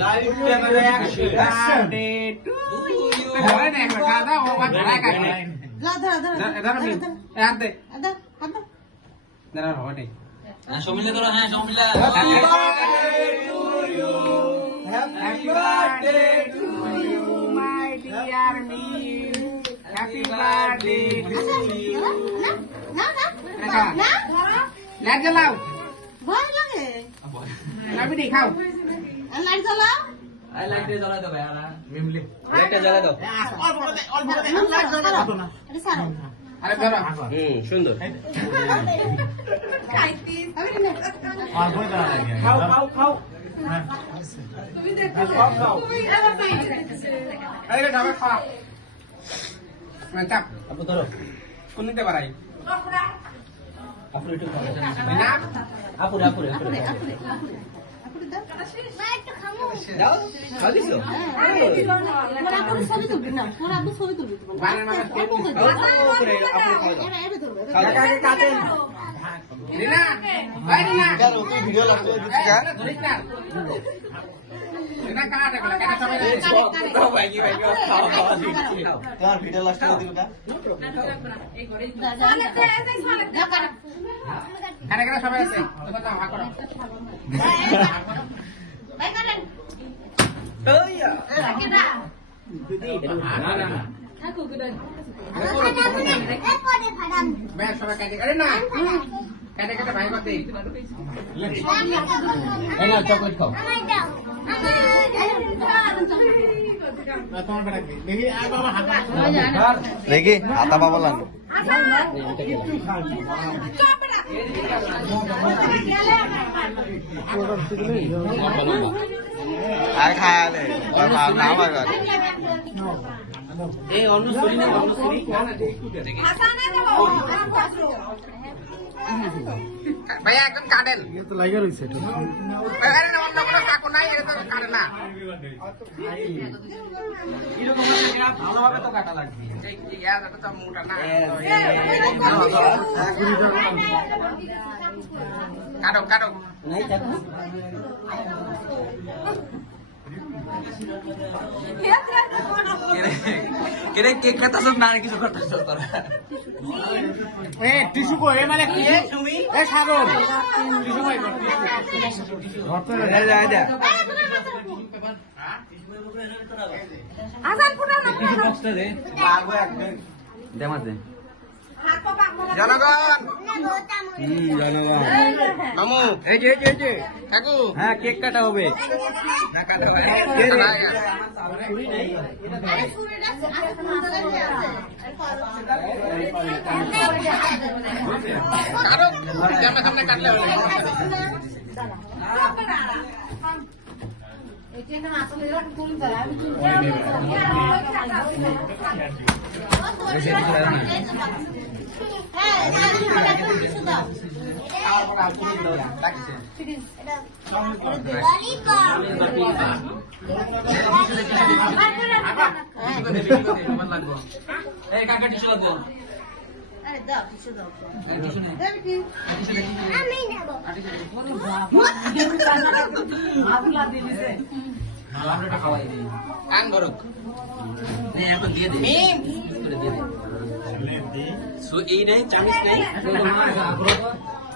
live camera action birthday to you হয় না একবার দাদা ও বাদ ধরা কাটে ধর আমি হাত দে দাঁড়া হবে না সমিলে ধরো হ্যাঁ সমিলা happy birthday to you happy birthday to you my dear মি হ্যাপি বার্থডে টু ইউ না লাইট জ্বালাও ভয় লাগে আমি দেখাও লাইট জ্বালাও আই লাইট জ্বালা দাও ভাই মিমলি লাইটটা জ্বালা দাও অল্প লাইট জ্বালাও না আরে সারো আরে ধরো সুন্দর খাইতি আমি না অল্প জ্বালা লাগে খাও তুমি দেখো খাও আরে ঢাবা খা মানে চাপ আপু ধরো কোন দিতে পারাই আপু একটু খাও না আপু আপনি দাও না একটু খামো দাও খাও দিছো মোরা আপু ছবি তুলবি না মোরা আপু ছবি তুলবি মানে আপু খাও দাও এটা ধরবে কাকে কাকে রিনা ভাই রিনা কারো তুই ভিডিও লাগতো দিছিস ধরিস না রিনা কাটা দেখো কাটা সবাই তো ভাই কি খাওয়া দিচ্ছি তোমার ভিডিও লাস্টে দিল কা খানা খানা সবাই আছে তোমরা যাও ভাগ করো ভাই করেন ওইয়া কেডা না থাকো গুডন मैं सब काटे अरे ना काटे काटे भाई को दे ए ना चॉकलेट खाओ দেখি হাতা বাবা লান আর খায়ালে না বাবা ए अनुसरी खाना दे भैया एकदम काटेन ये तो लाइगर হইছে अरे ना অন্য কোনো কাকু নাই এটা তো কাটে না এরকম এরা ভালোভাবে তো কাটা লাগবে এই ইয়ার এটা তো মোটা না কাটো কাটো নাই কাটো কেরে কেক খাতাছ না কিছু করতেছ তোরা এ টিস্যু কো এ মানে কি তুমি এ সাগর টিস্যু কই করতে যা যা আজান ফুটা না টিস্যু বক্সটা দে পারবো একদম দেমা দে জনগণ জনগণ মামু এই যে কাকু হ্যাঁ কেক কাটা হবে না কাটা হবে আরে ছুরিটা আরে তোমাদের কাছে আছে কাটো সামনে সামনে কাটলে হবে এটা না আসলে এটা কোন তারা আমি কাকা টিস্যু লাগবে আরে দাও কিছু দাও টিস্যু নেই আমি নেব কান গরক এখন দিয়ে দে দিয়ে দে সো এই নেই চামিচ নেই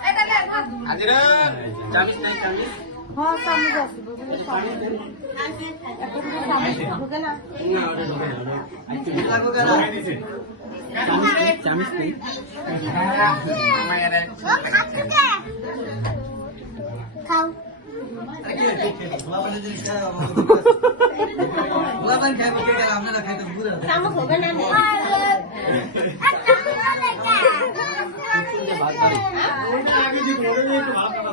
এটা লে আজিরা চামিচ নেই চামিচ হ্যাঁ সামনে যাচ্ছে বুঝলে সামনে এখন তো সামনে ঢোকে না না ওটা ঢোকে না লাগো কেন চামিচ নেই মায়ের খাও গোলাপান খাই বকে গেল আপনারা খাইতে পুরো চামচ হবে না আগে যে বড় নিয়ে তো ভাত খাওয়া